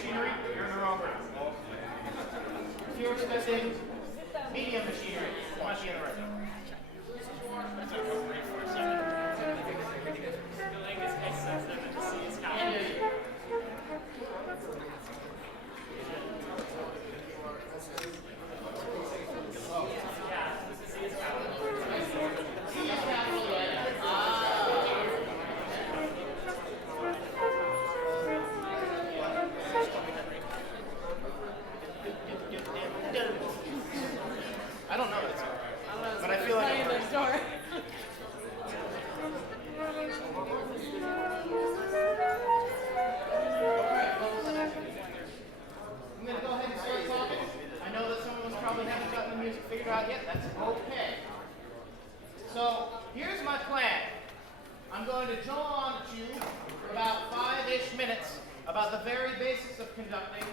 machinery, you're in the wrong room. If you're expecting medium machinery, you might be in the right room. I don't know that song, but I feel like I'm next door. I'm going to go ahead and start talking. I know that some of us probably haven't gotten the music figured out yet. That's okay. So here's my plan. I'm going to jaw on at you for about 5-ish minutes about the very basics of conducting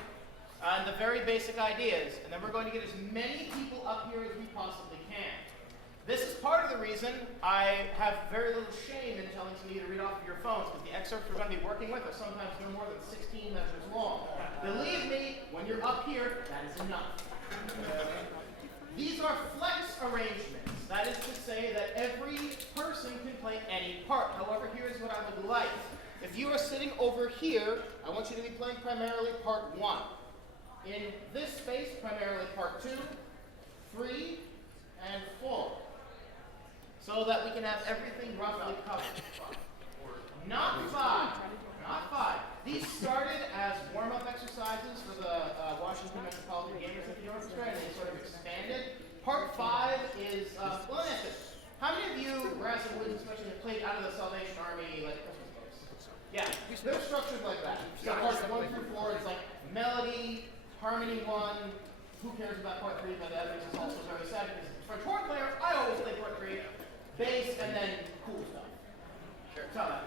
and the very basic ideas. And then we're going to get as many people up here as we possibly can. This is part of the reason I have very little shame in telling some of you to read off of your phones, because the excerpts we're going to be working with are sometimes no more than 16 measures long. Believe me, when you're up here, that is enough. These are flex arrangements. That is to say that every person can play any part. However, here's what I would like. If you are sitting over here, I want you to be playing primarily part 1. In this space, primarily part 2, 3, and 4. So that we can have everything roughly covered. Not 5. Not 5. These started as warm-up exercises for the Washington Metropolitan Gamers and Orchestra, and they sort of expanded. Part 5 is, well, let me ask this. How many of you, brass and wood especially, have played out of the Salvation Army, like Christmas games? Yeah, they're structured like that. So parts 1 through 4 is like melody, harmony 1. Who cares about part 3? But that makes us also very sad, because for a horn player, I always play part 3. Bass, and then cool stuff. Sure. Tell that.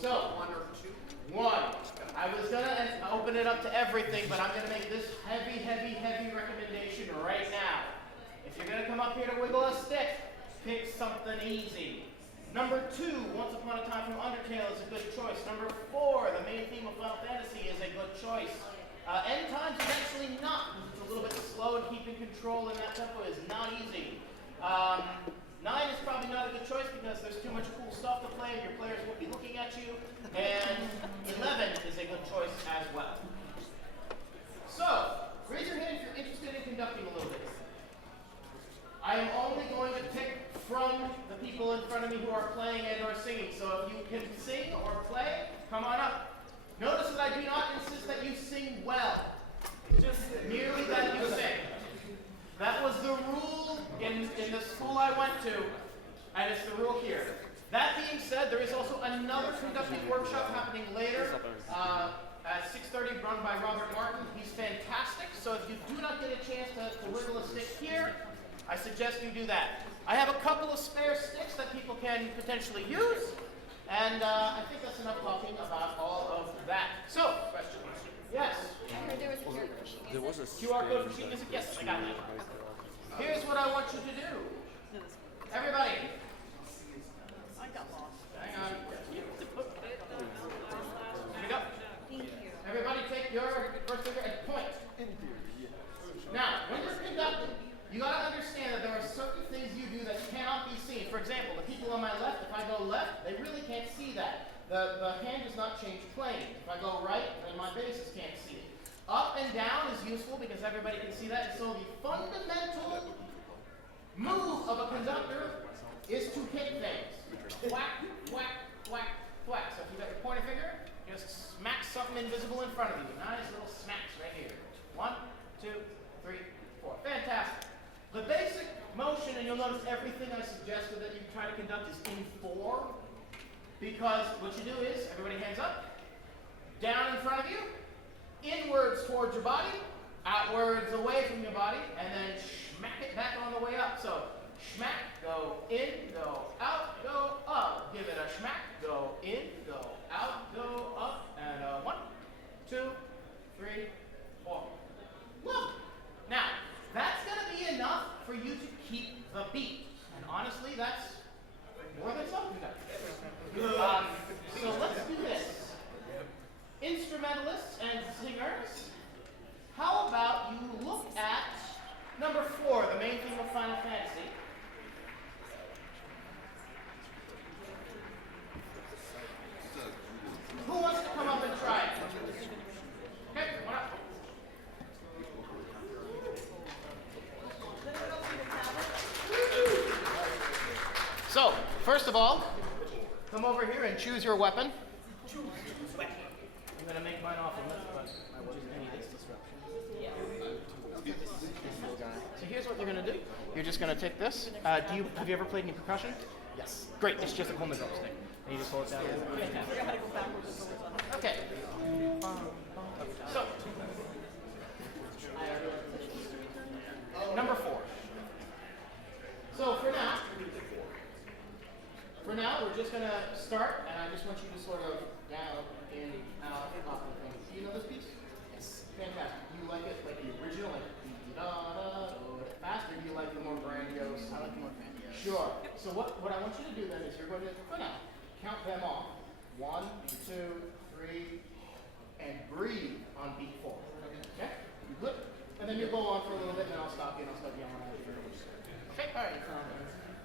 So, 1 or 2? 1. I was going to open it up to everything, but I'm going to make this heavy, heavy, heavy recommendation right now. If you're going to come up here to wiggle a stick, pick something easy. Number 2, Once Upon a Time from Undertale is a good choice. Number 4, the main theme of Final Fantasy is a good choice. End Times is actually not, because it's a little bit slow, and keeping control in that tempo is not easy. 9 is probably not a good choice because there's too much cool stuff to play and your players won't be looking at you. And 11 is a good choice as well. So, raise your hand if you're interested in conducting a little bit. I am only going to pick from the people in front of me who are playing and or singing. So if you can sing or play, come on up. Notice that I do not insist that you sing well. Just merely that you sing. That was the rule in the school I went to, and it's the rule here. That being said, there is also another conducting workshop happening later at 6:30, run by Robert Martin. He's fantastic, so if you do not get a chance to wiggle a stick here, I suggest you do that. I have a couple of spare sticks that people can potentially use, and I think that's enough talking about all of that. So, questions? Yes? I heard there was a QR code for sheet music. There was a QR code for sheet music? Yes, I got that. Here's what I want you to do. Everybody. I got lost. Hang on. Here we go. Thank you. Everybody take your first finger and point. Now, when you're conducting, you got to understand that there are certain things you do that cannot be seen. For example, the people on my left, if I go left, they really can't see that. The hand does not change plane. If I go right, then my basses can't see it. Up and down is useful because everybody can see that. And so the fundamental move of a conductor is to hit things. Whack, whack, whack, whack. So if you got your pointer finger, you just smack something invisible in front of you. Nice little smacks right here. 1, 2, 3, 4. Fantastic. The basic motion, and you'll notice everything I suggested that you try to conduct is in 4. Because what you do is, everybody hands up, down in front of you, inwards towards your body, outwards away from your body, and then smack it back on the way up. So, smack, go in, go out, go up. Give it a smack, go in, go out, go up, and 1, 2, 3, 4. Look! Now, that's going to be enough for you to keep the beat. And honestly, that's more than some conductors. So let's do this. instrumentalists and singers, how about you look at number 4, the main theme of Final Fantasy. Who wants to come up and try it? Okay, come on up. So, first of all, come over here and choose your weapon. I'm going to make mine off of this, but I will just need this disruption. So here's what you're going to do. You're just going to take this. Have you ever played any percussion? Yes. Great, it's just a Coleman drum stick. And you just hold it down. Okay. So, number 4. So for now, we're just going to start, and I just want you to sort of down, in, out, up, and things. Do you know this piece? Yes. Fantastic. Do you like it like the original, like fast, or do you like the more grandiose? I like the more grandiose. Sure. So what I want you to do then is you're going to, for now, count them off. 1, 2, 3, and breathe on beat 4. Okay? You good? And then you go on for a little bit, and then I'll stop you, and I'll start yelling at you. Okay? All right.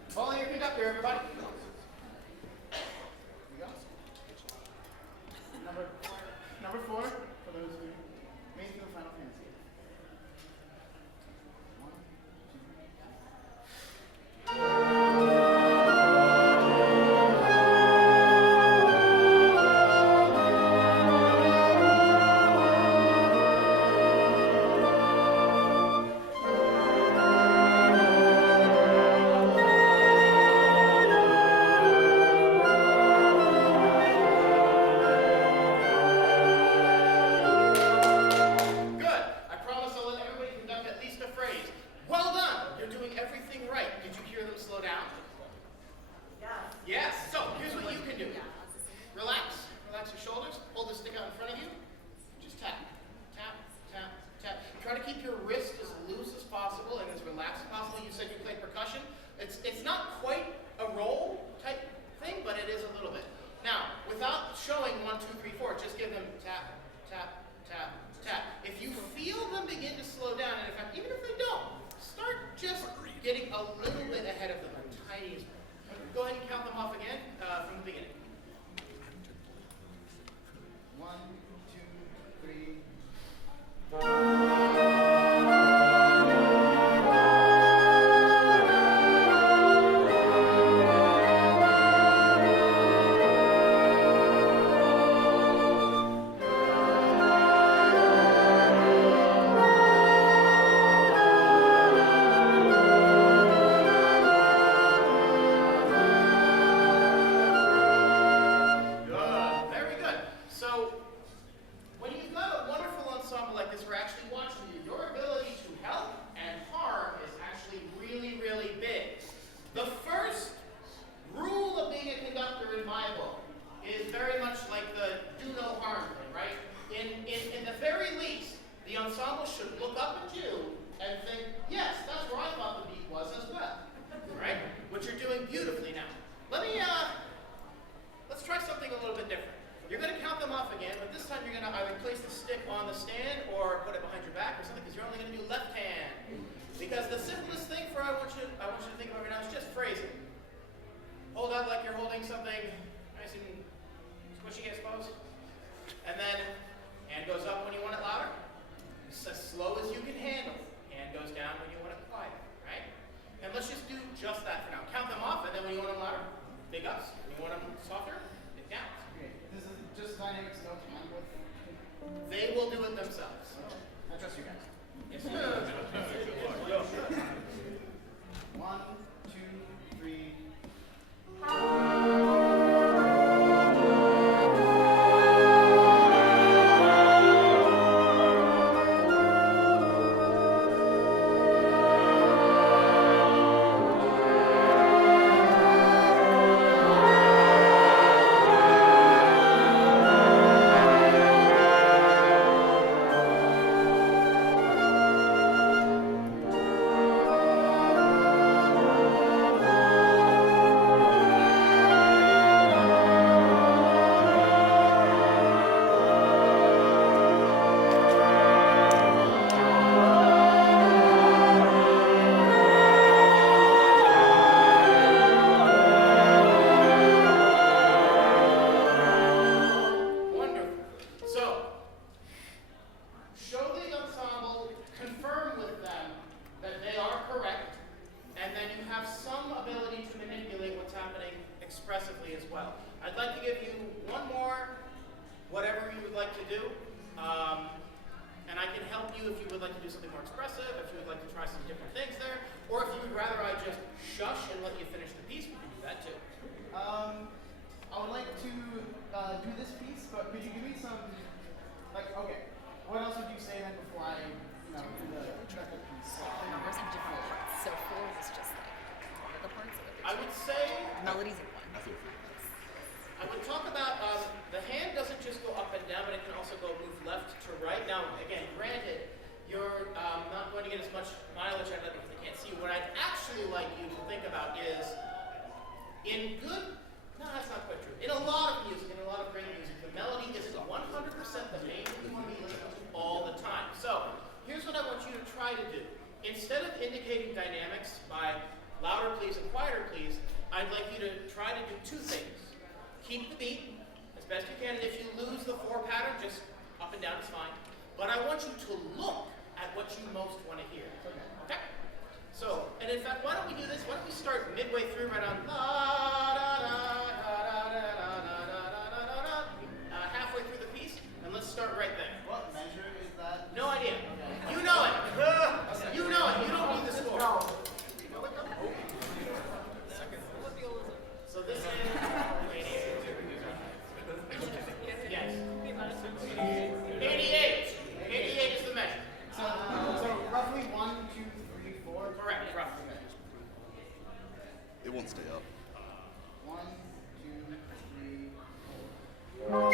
Follow your conductor, everybody. Here we go. Number 4, for those who may feel Final Fantasy. 1, 2, 3. It's not quite a roll type thing, but it is a little bit. Now, without showing 1, 2, 3, 4, just give them tap, tap, tap, tap. If you feel them begin to slow down, and in fact, even if they don't, start just getting a little bit ahead of them, a tiny. Go ahead and count them off again from the beginning. 1, 2, 3. They will do it themselves. I trust you guys. Yes. 1, 2, 3. And I can help you if you would like to do something more expressive, if you would like to try some different things there, or if you would rather I just shush and let you finish the piece, we can do that too. I would like to do this piece, but could you give me some, like, okay, what else would you say then before I, do the triple piece? The numbers have different parts, so 4 is just like one of the parts of it. I would say, Melodies in 1. I would talk about, the hand doesn't just go up and down, but it can also go move left to right. Now, again, granted, you're not going to get as much mileage out of it because they can't see you. What I'd actually like you to think about is, in good, no, that's not quite true. In a lot of music, in a lot of great music, the melody isn't 100% the main thing you want to be listening to all the time. So, here's what I want you to try to do. Instead of indicating dynamics by louder please and quieter please, I'd like you to try to do 2 things. Keep the beat as best you can, and if you lose the 4 pattern, just up and down is fine. But I want you to look at what you most want to hear. Okay? So, and in fact, why don't we do this? Why don't we start midway through right on la da da da da da da da da, halfway through the piece, and let's start right there. What measure is that? No idea. You know it. You know it. You don't need the score. So this is 88. 88 is the measure. So roughly 1, 2, 3, 4? Correct, roughly. It won't stay up. 1, 2, 3, 4.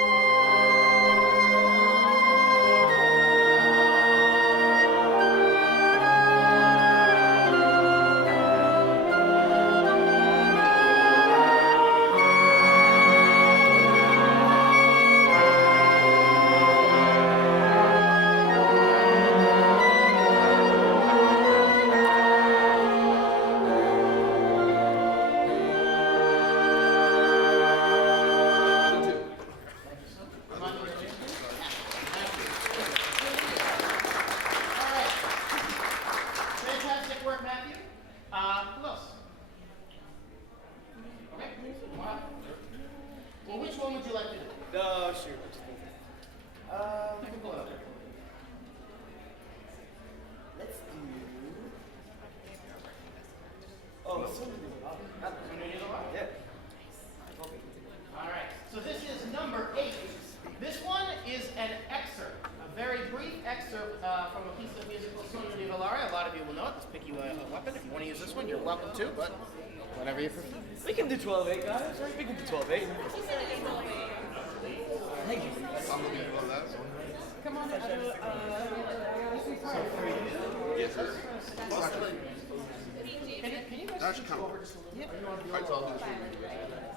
Welcome to, but whatever you prefer. We can do 12-8, guys. We can do 12-8. Thank you. I'm looking at that. Come on, Yes, sir. Can you guys That's switch kind of. over just a little bit? Alright, so I'll do this.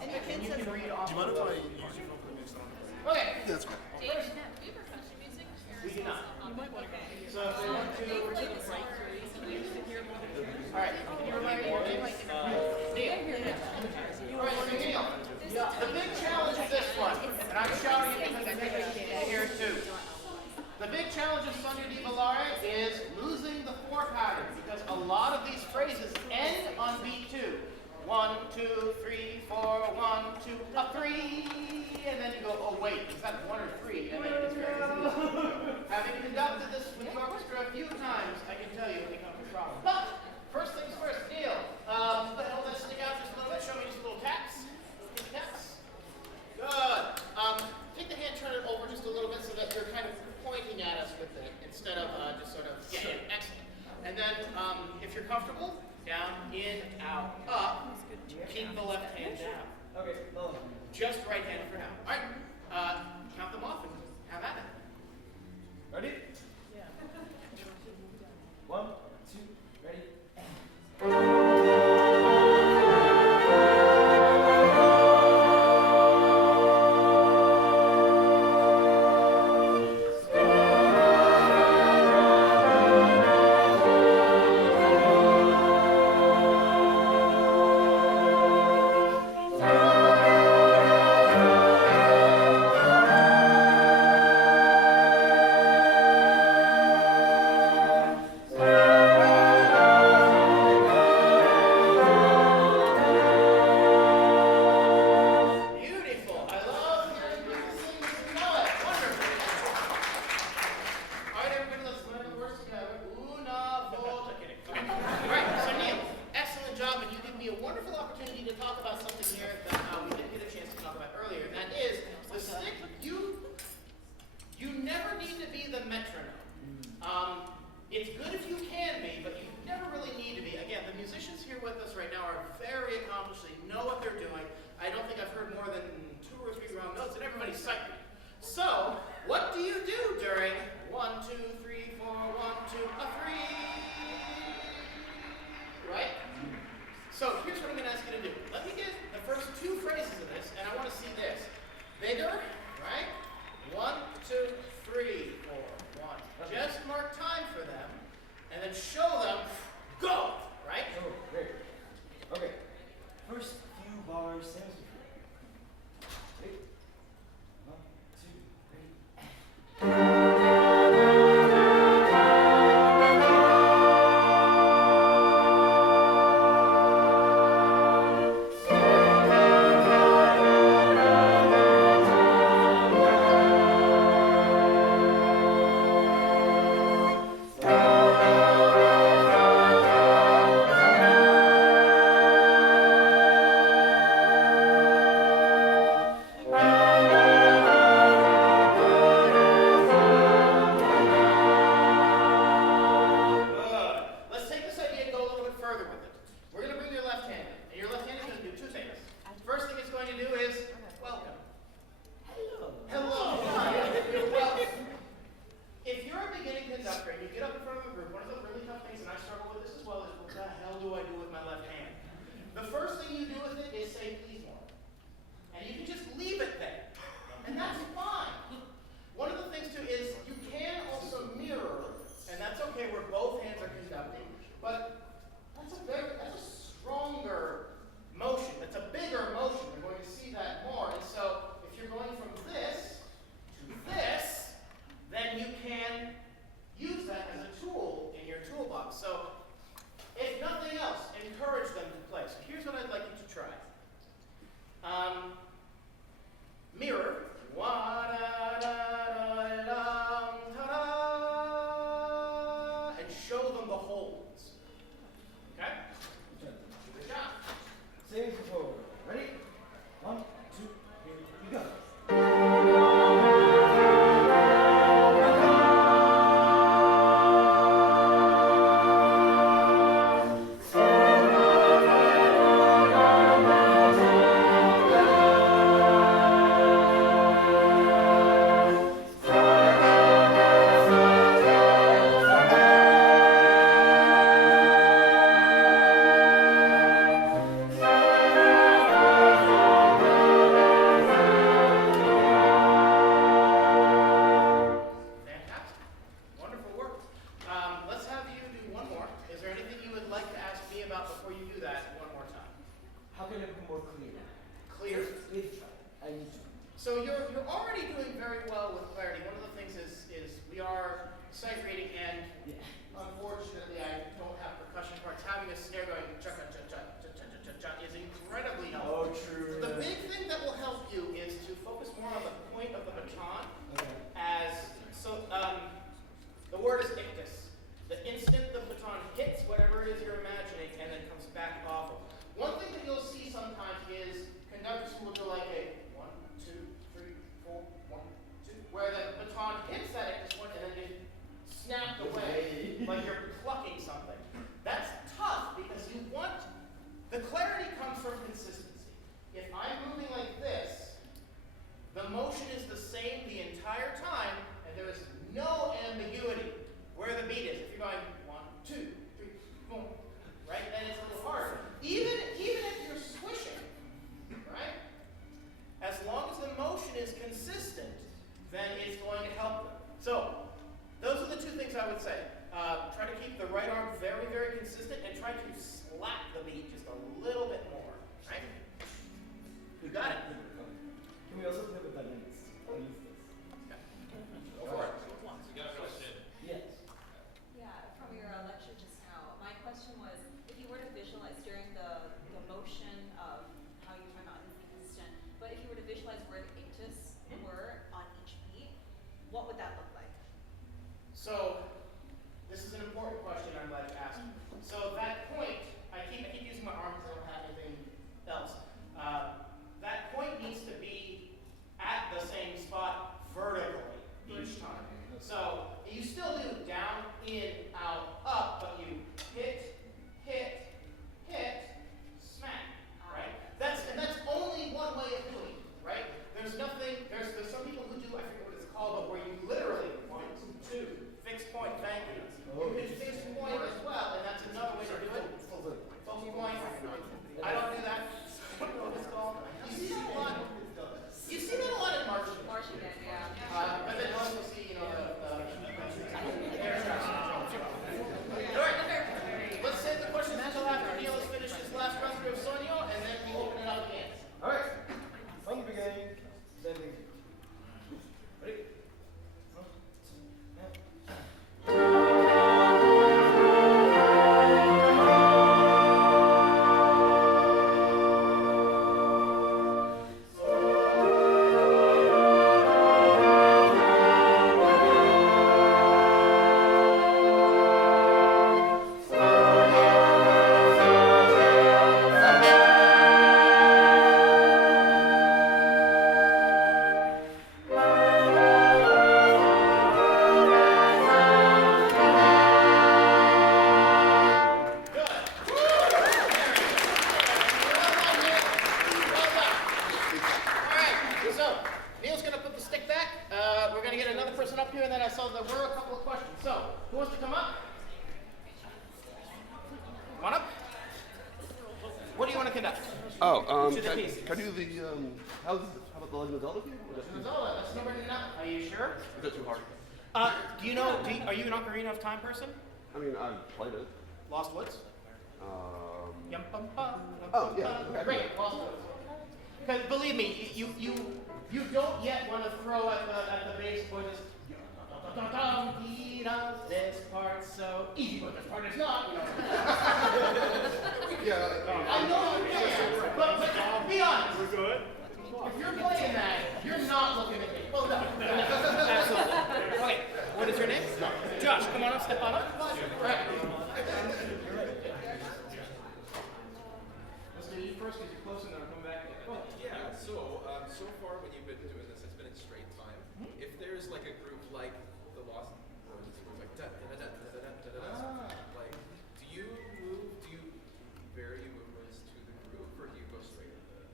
and your kid says, Read off. Do you mind if I use your phone for the next time? Okay. That's cool. We do not. So if they want to, all right. Can you remind me your name? Neil. All right, so Neil. The big challenge of this one, and I'm showing you because I think I can hear it too. The big challenge of Sogno di Volare is losing the 4 pattern because a lot of these phrases end on beat 2. 1, 2, 3, 4, 1, 2, a 3, and then you go, oh wait, is that 1 or 3? And then it's very easy. Having conducted this with the orchestra a few times, I can tell you it becomes a problem. But first things first, Neil, hold that stick out just a little bit. Show me just a little taps. Taps. Good. Take the hand, turn it over just a little bit so that you're kind of pointing at us with it instead of just sort of, yeah, excellent. And then if you're comfortable, down, in, out, up. Keep the left hand down. Okay. Just right hand for now. All right. Count them off and have at it. Ready? Yeah. 1, 2, ready. metronome. It's good if you can be, but you never really need to be. Again, the musicians here with us right now are very accomplished. They know what they're doing. I don't think I've heard more than 2 or 3 round notes, and everybody's psyched. So, what do you do during 1, 2, 3, 4, 1, 2, a 3? Right? So, here's what I'm going to ask you to do. Let me get the first 2 phrases of this, and I want to see this. Bigger, right? 1, 2, 3, 4, 1. Just mark time for them, and then show them, go, right? Oh, great. Okay. First few bars, same as before. Ready? 1, 2, else. That point needs to be at the and then I saw there were a couple of questions. So, who wants to come up? Come on up. What do you want to conduct? Oh, To the can pieces. I do the, how about the Legend of Zelda theme? Zola, that's nobody enough. Are you sure? Is that too hard? Do you know, are you an Ocarina of Time person? I mean, I've played it. Lost Woods? Um, Oh, yeah, okay. Great, Lost Woods. Because believe me, you don't yet want to throw at the bass boy just he does this part so easy, but this part is not. You know. yeah. I know you can, but be honest. We're good. If you're playing that, you're not looking at me. Well, no. Absolutely. Okay, what is your name? Josh, come on up, step on up. All right. Let's do you first because you're close enough to come back. Yeah, so far when you've been doing this, it's been in straight time. If there's like a group like the Lost Woods, where it's like like, do you vary movements to the group, or do you go straight into it?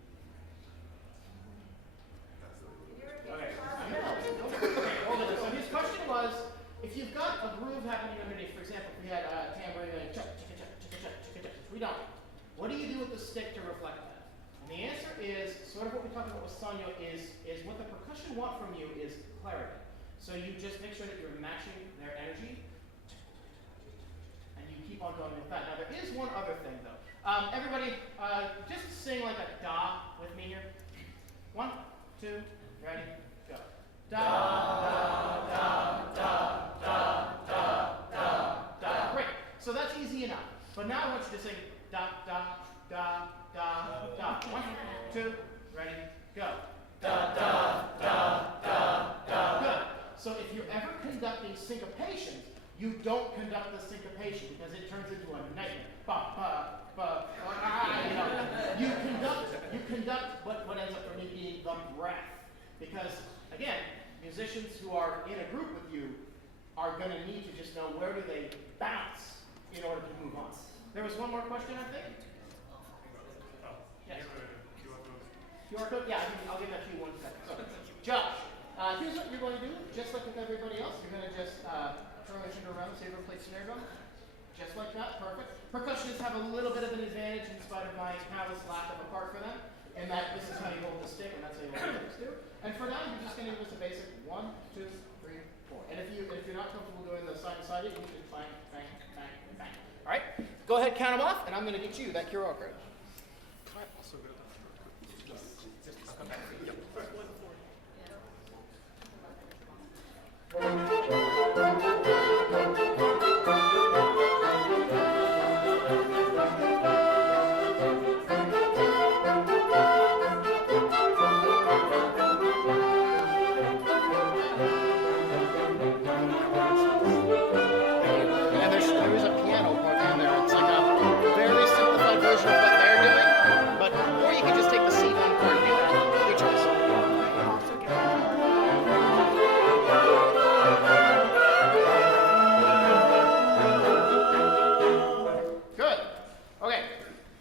Okay. Hold on. So his question was, if you've got a groove happening underneath, for example, if we had a tambourine going chuck, we don't. What do you do with the stick to reflect that? And the answer is, sort of what we talked about with Sonia, is what the percussion want from you is clarity. So you just make sure that you're matching their energy, and you keep on going with that. Now there is one other thing though. Everybody, just sing like a da with me here. 1, 2, ready, go. Da, da, da, da, da, da, da, da. Great. So that's easy enough. But now I want you to sing da, da, da, da, da. 1, 2, ready, go. Da, da, da, da, da. Good. So if you're ever conducting syncopations, you don't conduct the syncopation because it turns into a nightmare. Ba, ba, ba, you know. You conduct what ends up for me being the breath. Because, again, musicians who are in a group with you are going to need to just know where do they bounce in order to move on. There was one more question, I think? Yes. QR code? Yeah, I'll give that to you 1 second. So, Josh, here's what you're going to do. Just like with everybody else, you're going to just turn the finger around, say, play snare drum. Just like that, perfect. Percussionists have a little bit of an advantage in spite of my callous lack of a part for them, in that this is how you hold the stick, and that's how you hold the sticks too. And for now, you're just going to give us a basic 1, 2, 3, 4. And if you're not comfortable doing the side to side, you can just bang, bang, bang, bang. All right, go ahead, count them off, and I'm going to get you that QR code. And there is a piano part down there. It's like a very simplified version of what they're doing, but or you can just take the C1 chord and do that. Your choice. Good. Okay.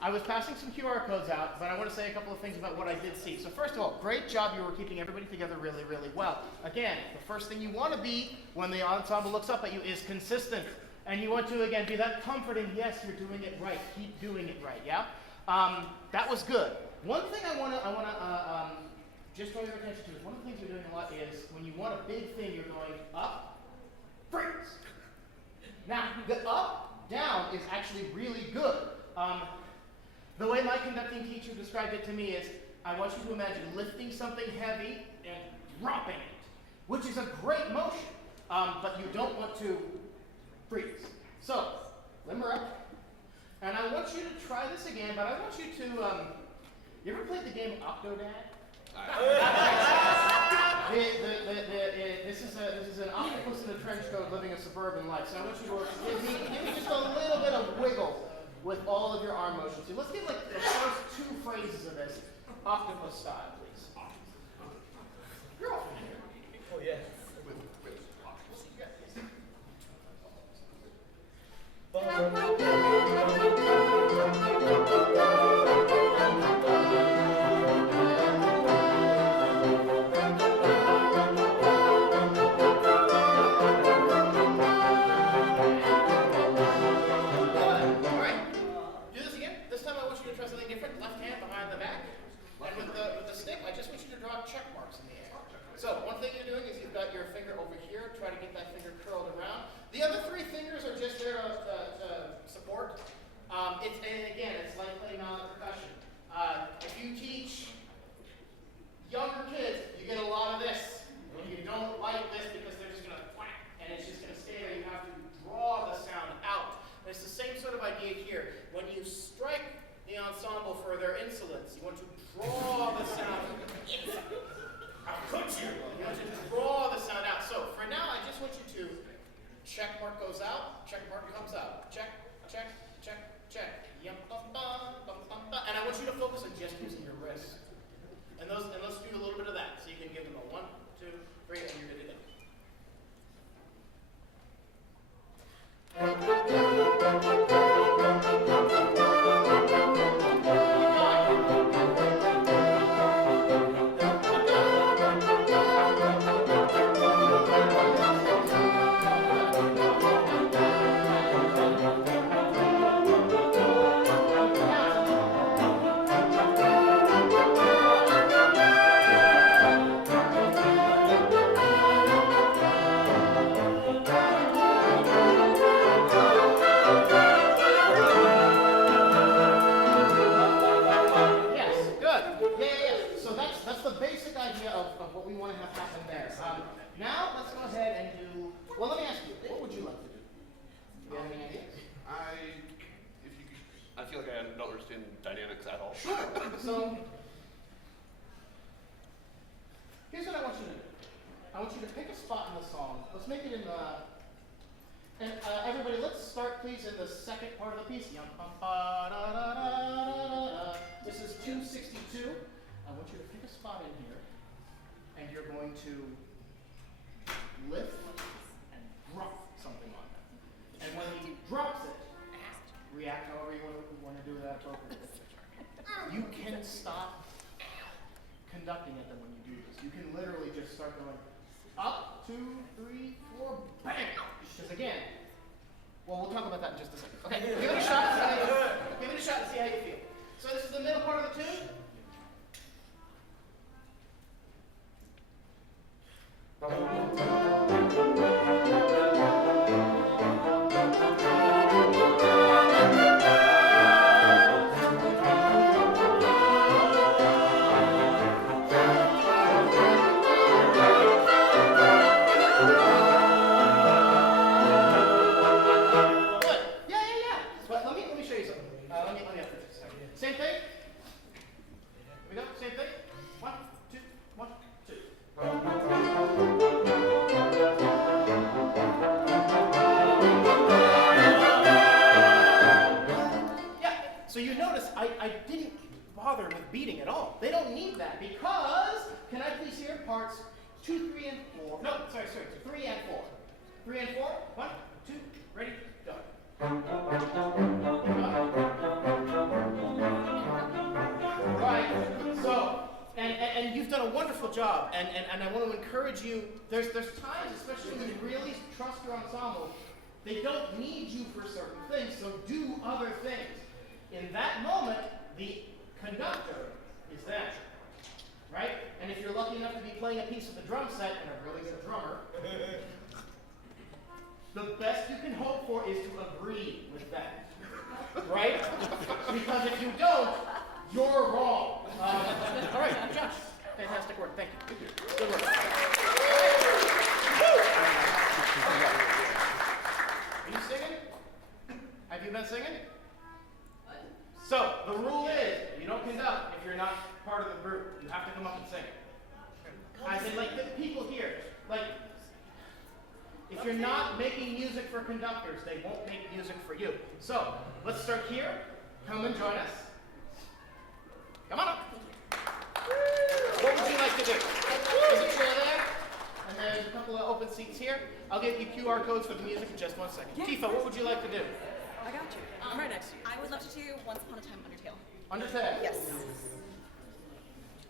I was passing some QR codes out, but I want to say a couple of things about what I did see. So first of all, great job. You were keeping everybody together really, really well. Again, the first thing you want to be when the ensemble looks up at you is consistent. And you want to, again, be that comforting, yes, you're doing it right. Keep doing it right, yeah? That was good. One thing I want to just draw your attention to is one of the things you're doing a lot is when you want a big thing, you're going up, freeze. Now, the up, down is actually really good. The way my conducting teacher described it to me is, I want you to imagine lifting something heavy and dropping it, which is a great motion, but you don't want to freeze. So, limber up, and I want you to try this again, but I want you to, you ever played the game Octodad? This is an octopus in a trench coat living a suburban life. So I want you to give me just a little bit of wiggle with all of your arm motions. So let's get like the first 2 phrases of this octopus style, please. You're off here. Oh, yeah. you here. When you strike the ensemble for their insolence, you want to draw the sound. How could you? You want to draw the sound out. So for now, I just want you to check mark goes out, check mark comes out. Check, check, check, check. Yum, bum, bum, bum, bum, bum. And I want you to focus on just using your wrist. And let's do a little bit of that. So you can give them a 1, 2, 3, and you're good to go. Now, let's go ahead and do, well, let me ask you, what would you like to do? Do you have any ideas? I feel like I don't understand dynamics at all. Sure. So, here's what I want you to do. I want you to pick a spot in the song. Let's make it in the, and everybody, let's start please in the second part of the piece. This is 262. I want you to pick a spot in here, and you're going to lift and drop something on that. And when he drops it, react however you want to do that appropriately. You can stop conducting it then when you do this. You can literally just start going up, 2, 3, 4, bang! Because again, well, we'll talk about that in just a second. Okay, give it a shot. Give it a shot and see how you feel. So this is the middle part of the tune. I didn't bother with beating at all. They don't need that because, can I please hear parts 2, 3, and 4? No, sorry, 3 and 4. 3 and 4, 1, 2, ready, go. Right, so, and you've done a wonderful job, and I want to encourage you, there's times, especially when you really trust your ensemble, they don't need you for certain things, so do other things. In that moment, the conductor is there, right? And if you're lucky enough to be playing a piece of the drum set and a really good drummer, the best you can hope for is to agree with that, right? Because if you don't, you're wrong. All right, Josh, fantastic work, thank you. Good work. Are you singing? Have you been singing? So, the rule is, you don't conduct if you're not part of the group. You have to come up and sing. I said, like, the people here, like, if you're not making music for conductors, they won't make music for you. So, let's start here. Come and join us. Come on up. What would you like to do? There's a chair there, and there's a couple of open seats here. I'll give you QR codes for the music in just 1 second. Yeah. Tifa, what would you like to do? I got you. I'm right next to you. I would love to do Once Upon a Time Undertale. Undertale? Yes.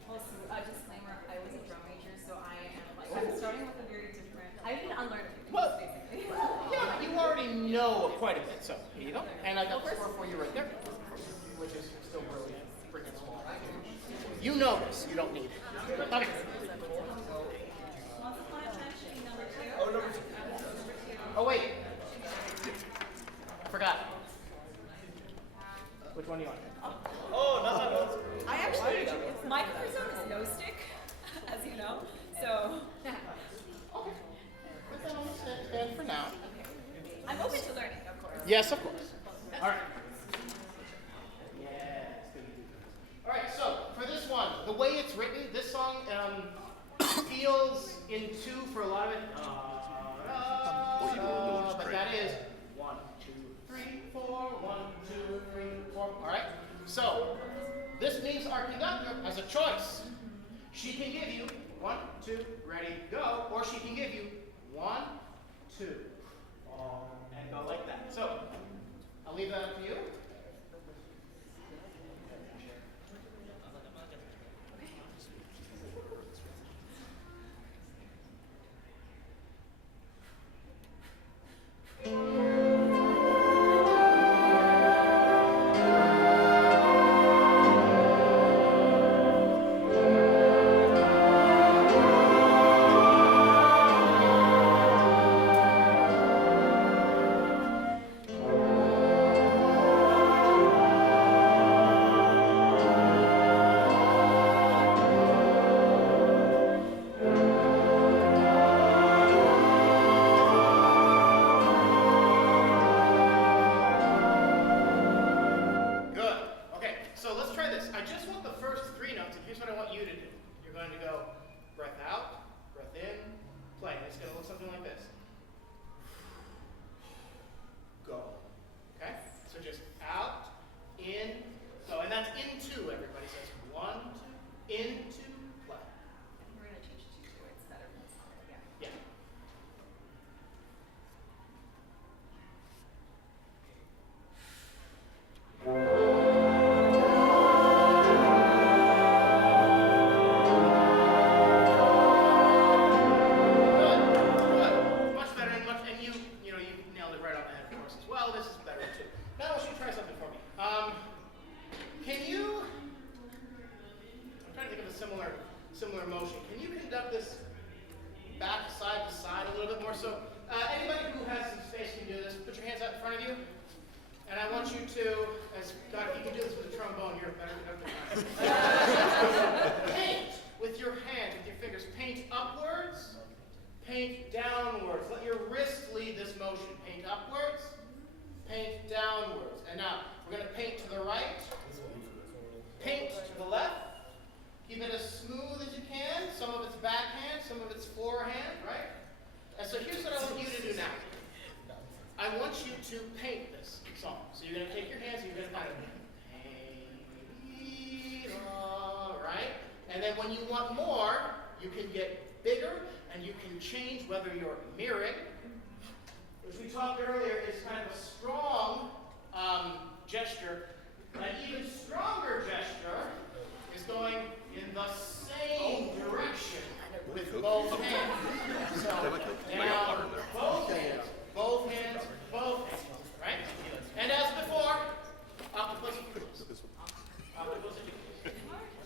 Also, disclaimer, I was a drum major, so I'm starting with a very different, I need to unlearn a few things, basically. Yeah, you already know quite a bit, so here you go. And I got the score for you right there, which is still really freaking small. You know this, you don't need it. Okay. Once Upon a Time should be number 2. Oh, number 2. Oh, wait. I forgot. Which one do you want? Oh, no. I actually, my comfort zone is no stick, as you know, so. Okay. Put that on the stand for now. I'm open to learning, of course. Yes, of course. All right. feels in two for a lot of it. But that is 1, 2, 3, 4. 1, 2, 3, 4. All right. So this means our conductor has a choice. She can give you 1, 2, ready, go, or she can give you 1, 2, and go like that. So I'll leave that up to you. Similar motion. Can you conduct this back side to side a little bit more? So anybody who has some space can do this. Put your hands out in front of you. And I want you to, God, if you can do this with a trombone, you're a better conductor than I am. Paint with your hand, with your fingers. Paint upwards, paint downwards. Let your wrist lead this motion. Paint upwards, paint downwards. And now, we're going to paint to the right, paint to the left. Keep it as smooth as you can. Some of it's backhand, some of it's forehand, right? And so here's what I want you to do now. I want you to paint this song. So you're going to take your hands and you're going to kind of paint, right? And then when you want more, you can get bigger and you can change whether you're mirroring, which we talked earlier is kind of a strong gesture. An even stronger gesture is going in the same direction with both hands. So now, both hands, both hands, both hands, right? And as before, octopus and poodles. Octopus and poodles.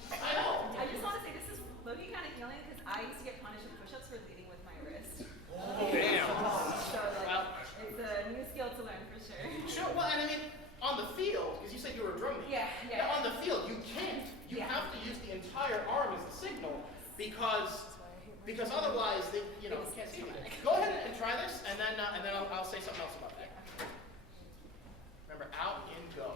I know. I just want to say this is low-key kind of healing because I used to get punished with push-ups for leading with my wrist. Damn. So like, Well, it's a new skill to learn for sure. Sure, well, and I mean, on the field, because you said you were a drum major. Yeah. On the field, you can't. You have to use the entire arm as a signal because otherwise, they, you can't see anything. Go ahead and try this, and then I'll say something else about that. Remember, out, in, go.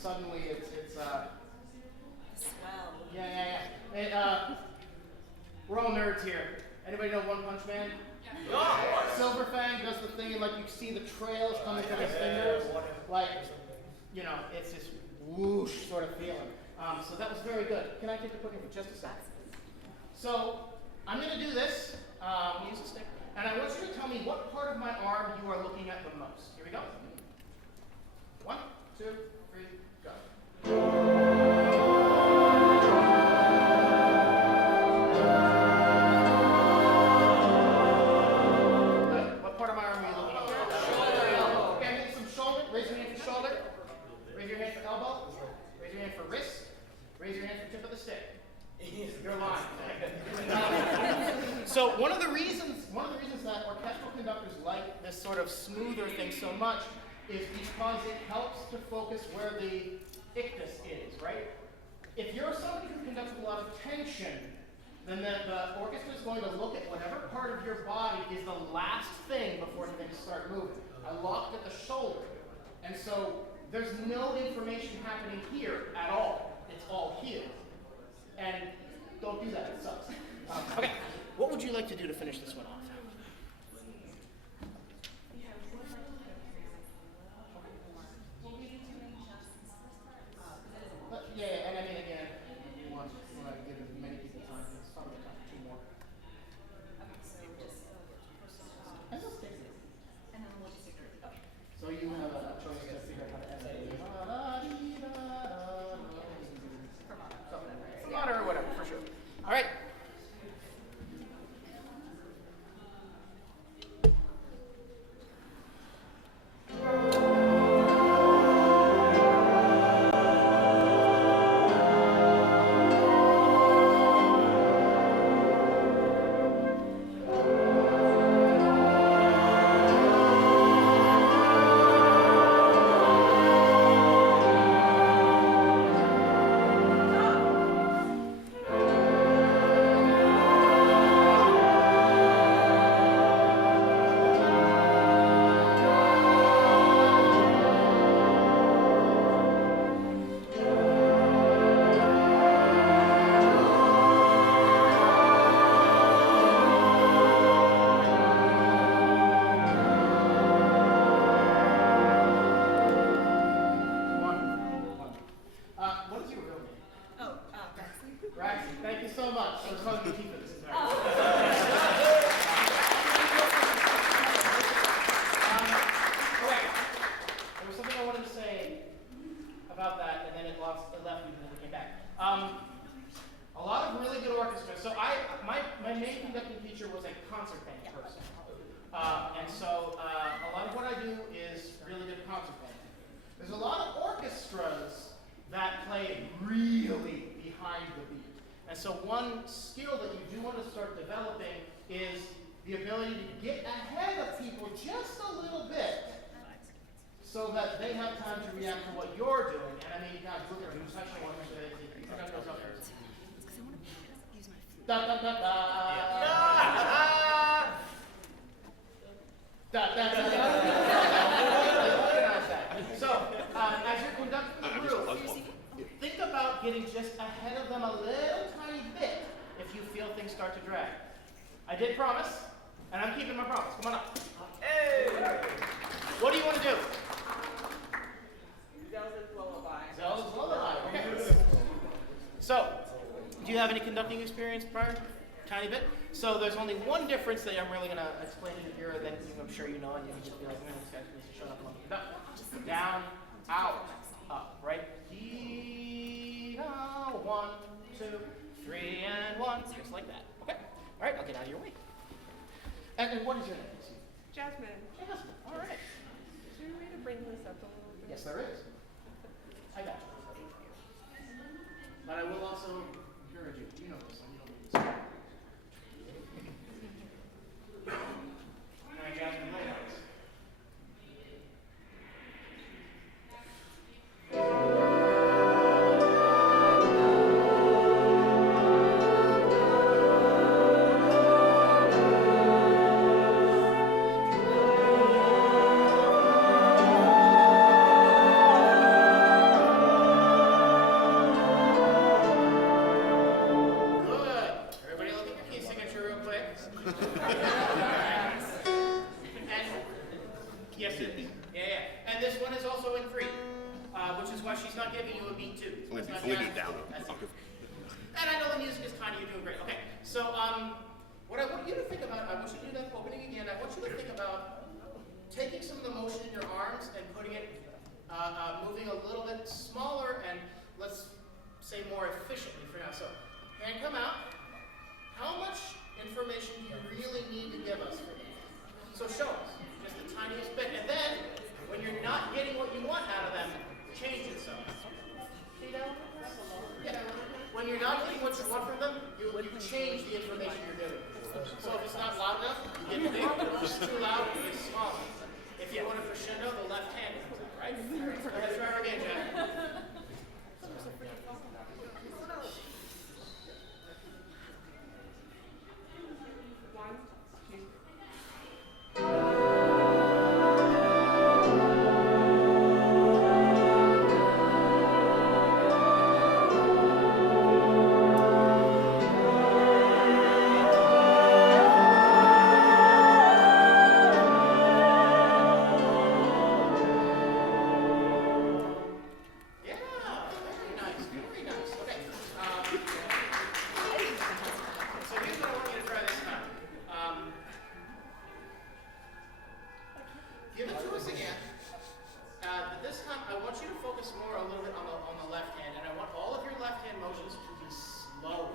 Suddenly it's Swell. Yeah. We're all nerds here. Anybody know One Punch Man? Silver Fang does the thing and like you see the trails coming from his fingers. Like, it's this whoosh sort of feeling. So that was very good. Can I take a quick for just a second? So I'm gonna do this, use a stick, and I want you to tell me what part of my arm you are looking at the most. Here we go. 1, 2, 3, go. Good. What part of my arm are you looking at? Shoulder. Okay, make some shoulder. Raise your hand for shoulder. Raise your hand for elbow. Raise your hand for wrist. Raise your hand for tip of the stick. You're lying. So one of the reasons that orchestral conductors like this sort of smoother thing so much is because it helps to focus where the ictus is, right? If you're somebody who conducts with a lot of tension, then the orchestra is going to look at whatever part of your body is the last thing before things start moving. I locked at the shoulder, and so there's no information happening here at all. It's all here. And don't do that, it sucks. Okay, what would you like to do to finish this one off? Yeah, and I mean again, we want to give as many people time. It's probably time for 2 more. And just take it. And then we'll just take it. Okay. So you have a choice to figure out how to end it. Sonata or whatever, for sure. All right. What is your real name? Oh, Braxton. Braxton, thank you so much for calling me Tifa. This is very okay. There was something I wanted to say about that, and then it left me, and then it came back. A lot of really good orchestras. So my main conducting teacher was a concert band person. And so a lot of what I do is really good concert band. There's a lot of orchestras that play really behind the beat. And so one skill that you do want to start developing is the ability to get ahead of people just a little bit so that they have time to react to what you're doing. And I mean, guys, look at who's actually one who's goes up there. Da da da da. Da da da da. So, as you're conducting the group, think about getting just ahead of them a little tiny bit if you feel things start to drag. I did promise, and I'm keeping my promise. Come on up. Hey! What do you want to do? Zelda's Lullaby. Zelda's Lullaby. Okay. So, do you have any conducting experience prior? Tiny bit. So there's only one difference that I'm really going to explain to you here, and then I'm sure you know, and you can just be like, man, this guy needs to shut up and let me conduct. Down, out, up, right? 1, 2, 3, and 1. Just like that. Okay. All right, I'll get out of your way. And what is your name? Jasmine, Jasmine. All right. is there a way to bring this up a little bit? Yes, there is. I got you. But I will also encourage you. You know this one. You don't need this one. All right, Jasmine, lay out. When you're you're not getting what you want from them, you change the information you're giving. So if it's not loud enough, you get big. If it's too loud, you get small. If you want a crescendo, the left hand comes out, right? Let's try it again, Jack. One, two. Yeah, very nice, very nice. Okay. So here's what I want you to try this time. Give it to us again. But this time, I want you to focus more a little bit on the left hand, and I want all of your left hand motions to be slow.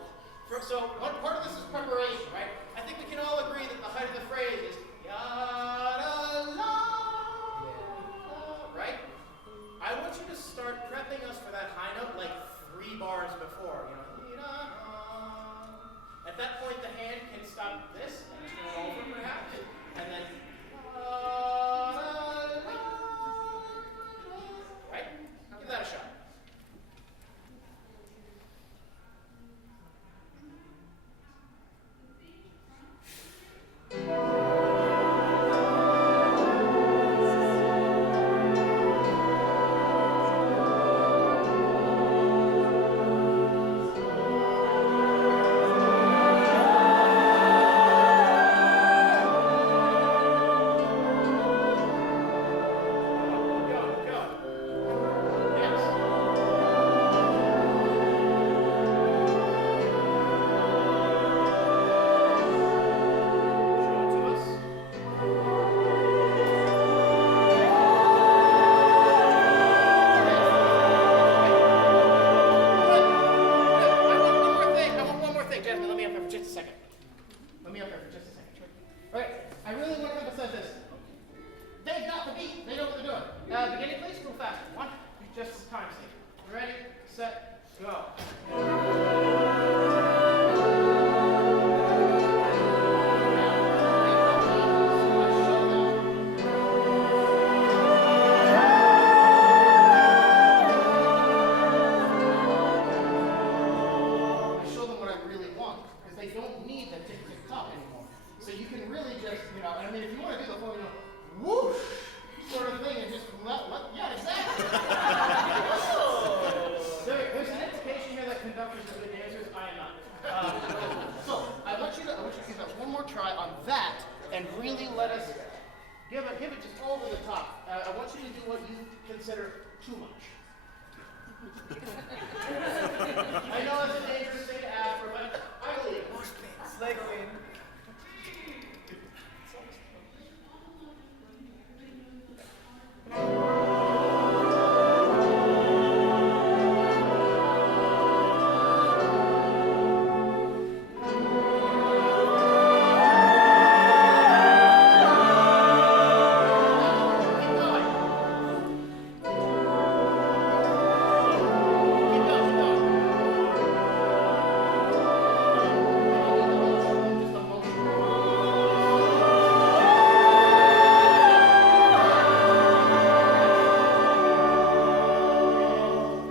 So one part of this is preparation, right? I think we can all agree that the height of the phrase is yada la, right? I want you to start prepping us for that high note like 3 bars before. You know, at that point, the hand can stop this and turn over, perhaps, and then right? Give that a shot. Go. Yes. Show it to us. I want one more thing, Jasmine. Let me up there for just a second. All right. I really want to emphasize this. They've got the beat. They know what they're doing. Beginning, please. Move fast. 1, just for time's sake. Ready, set, go. I show them what I really want, because they don't need the tick-tick-tock anymore. So you can really just, I mean, if you want to do the whole, whoosh sort of thing and just yeah, exactly. There's an implication here that conductors are good dancers. I am not. So I want you to give us one more try on that and really let us give it just over the top. I want you to do what you consider too much. I know it's a dangerous thing to ask for, but I believe it. Slag queen. Keep going. Keep going. Just a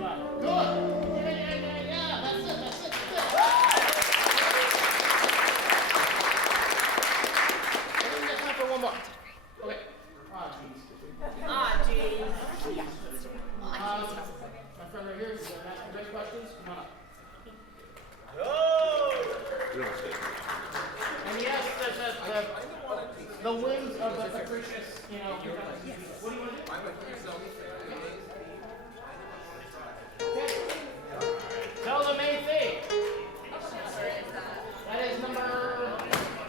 motion. Good. Yeah. That's it. I think we got time for one more. Okay. Geez. My friend right here, you got asking great questions. Come on up. And yes, the wings of the capricious, what do you want to do? I'm a huge Zelda fan. Okay. Tell the main thing. That is number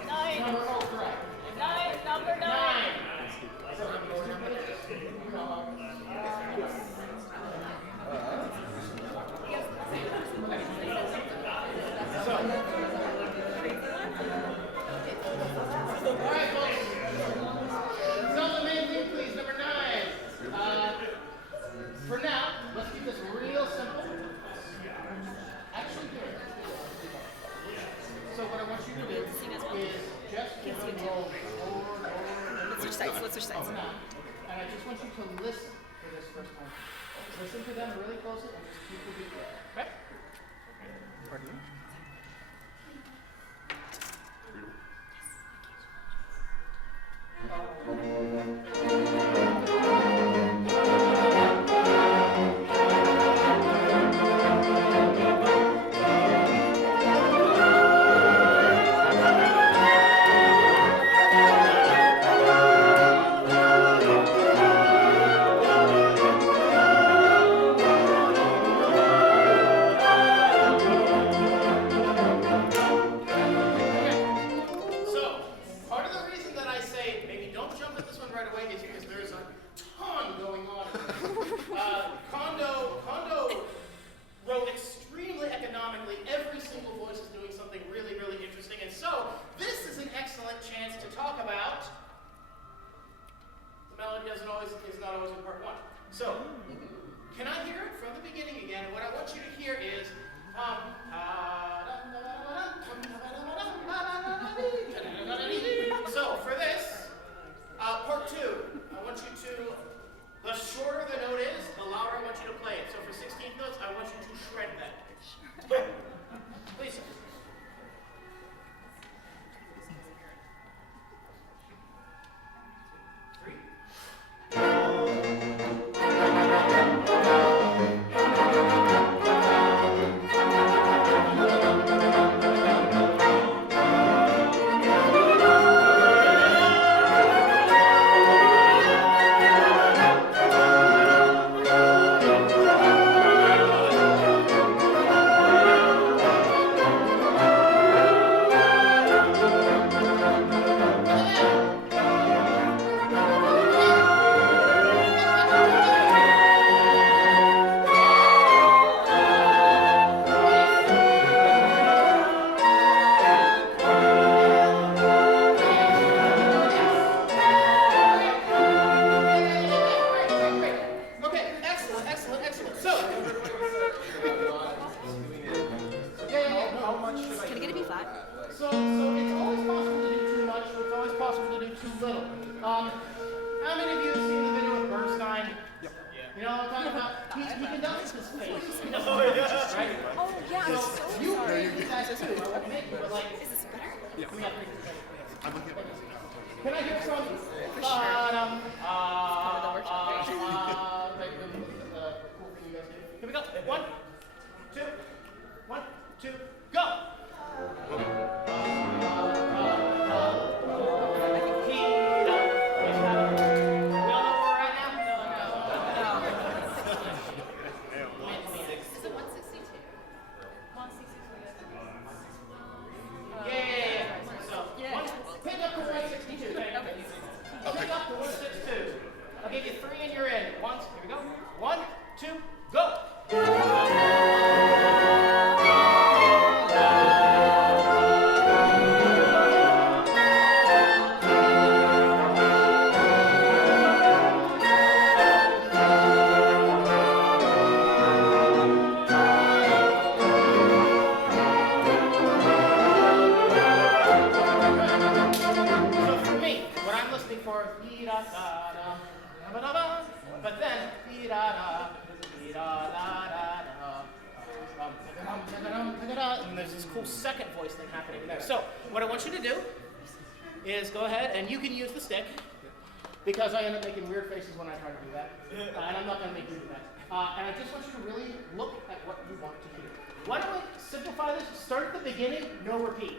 9. Correct. 9, number 9. 9. So, all right, folks. Tell the main thing, to listen for this first time. Listen to them really closely and just keep the beat there. Okay? Pardon me? So, part of the reason that I say maybe don't jump at this one right away is because there's a ton going on. Kondo wrote extremely economically. Every single voice is doing something really, really interesting. And so, this is an excellent chance to talk about the melody is not always in part one. So, can I hear it from the beginning again? And what I want you to hear is so for this, part two, I want you to, the shorter the note is, the louder I want you to play it. So for 16th notes, I want you to shred that. Please. Okay, excellent. So, how much should I Can I get a B5? So it's always possible to do too much, or it's always possible to do too little. How many of you have seen the video with Bernstein? Yep. You know what I'm talking about? He conducts his face. He doesn't right? Oh, yeah, I'm so So you sorry. raise that too. I won't make you, but like, Is this better? we got Can I hear from cool thing you guys do? Here we go. One, two, go. Is it 162? Pick up to 162. Pick up to 162. I'll give you 3 and you're in. Here we go. 1, 2, go. So for me, what I'm listening for is dee-da-da-da, but then dee-da-da, dee-da-da-da-da, and there's this cool second voice thing happening there. So what I want you to do is go ahead and you can use the stick because I end up making weird faces when I try to do that, and I'm not going to make you do that. And I just want you to really look at what you want to hear. Why don't I simplify this? Start at the beginning, no repeat.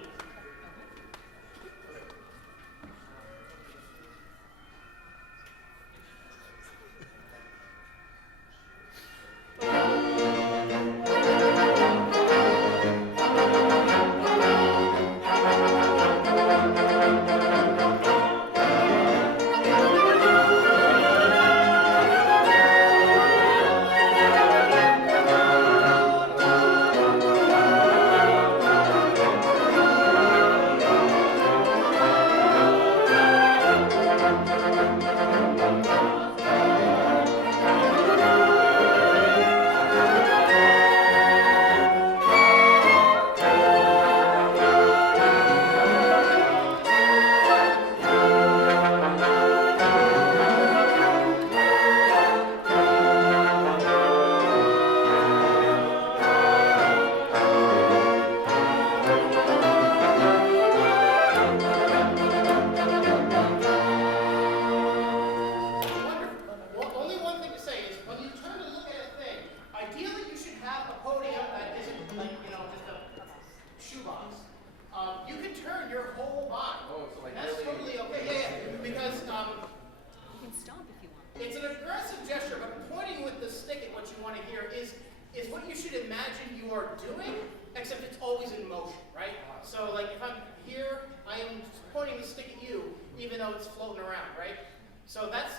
you're doing, except it's always in motion, right? So like if I'm here, I am pointing the stick at you, even though it's floating around, right? So that's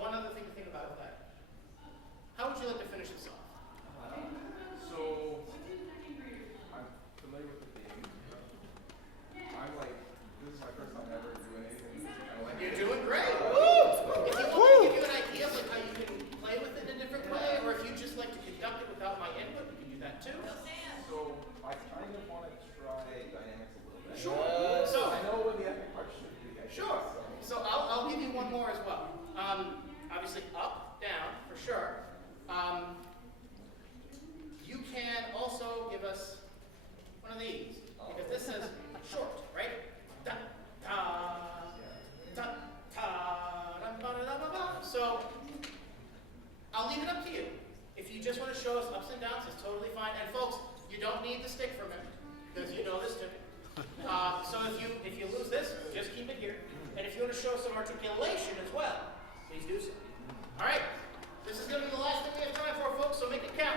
one other thing to think about with that. How would you like to finish this off? So, I'm familiar with the theme. I'm like, this is my first time ever doing anything. You're doing great. Woo! If you want me to give you an idea of like how you can play with it in a different way, or if you just like to conduct it without my input, you can do that too. So, I kind of want to try dynamics a little bit. Sure. So I know when the epic part should be. sure. So I'll give you one more as well. Obviously up, down for sure. You can also give us one of these because this says short, right? Da, da, da, da, da, da, da, da, da. So I'll leave it up to you. If you just want to show us ups and downs, it's totally fine. And folks, you don't need the stick from him because you know this too. So if you lose this, just keep it here. And if you want to show some articulation as well, please do so. All right. This is going to be the last thing we have time for, folks, so make it count.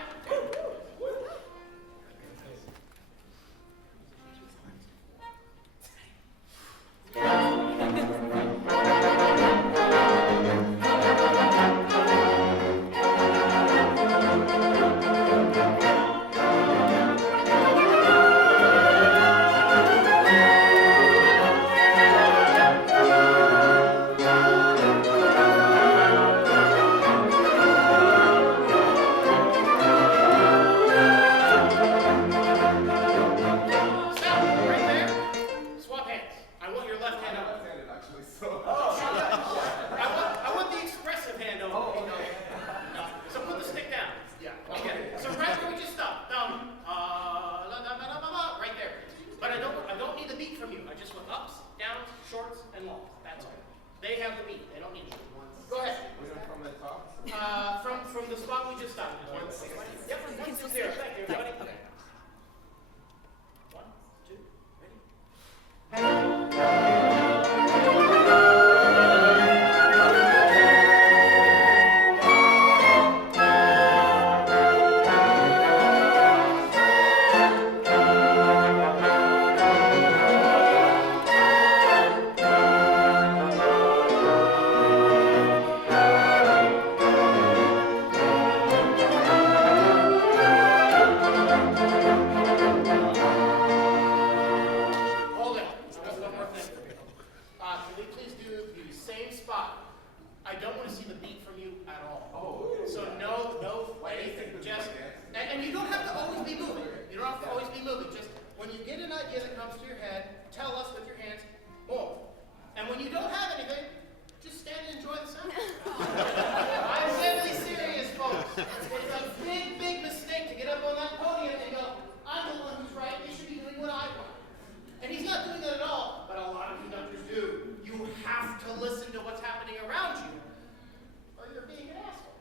Stop right there. Swap hands. I want your left hand I'm over. left-handed actually, so. I want the expressive hand over. No. So put the stick down. Yeah. Okay. So right where we just stopped. Right there. But I don't need the beat from you. I just want ups, downs, shorts, and longs. That's all. They have the beat. They don't need you. Go ahead. We're going from the top. From the spot we just stopped. Yep. 1, 2, 0. Thank you, everybody. Okay. 1, 2, ready? Hold it. Just one more thing. Can we please do the same spot? I don't want to see the beat from you at all. Oh, okay. So no anything. Just and you don't have to always be moving. You don't have to always be moving. Just when you get an idea that comes to your head, tell us with your hands, more. And when you don't have anything, just stand and enjoy the sound. I'm deadly serious, folks. It's a big mistake to get up on that podium and go, I'm the one who's right. You should be doing what I want. And he's not doing that at all, but a lot of conductors do. You have to listen to what's happening around you, or you're being an asshole.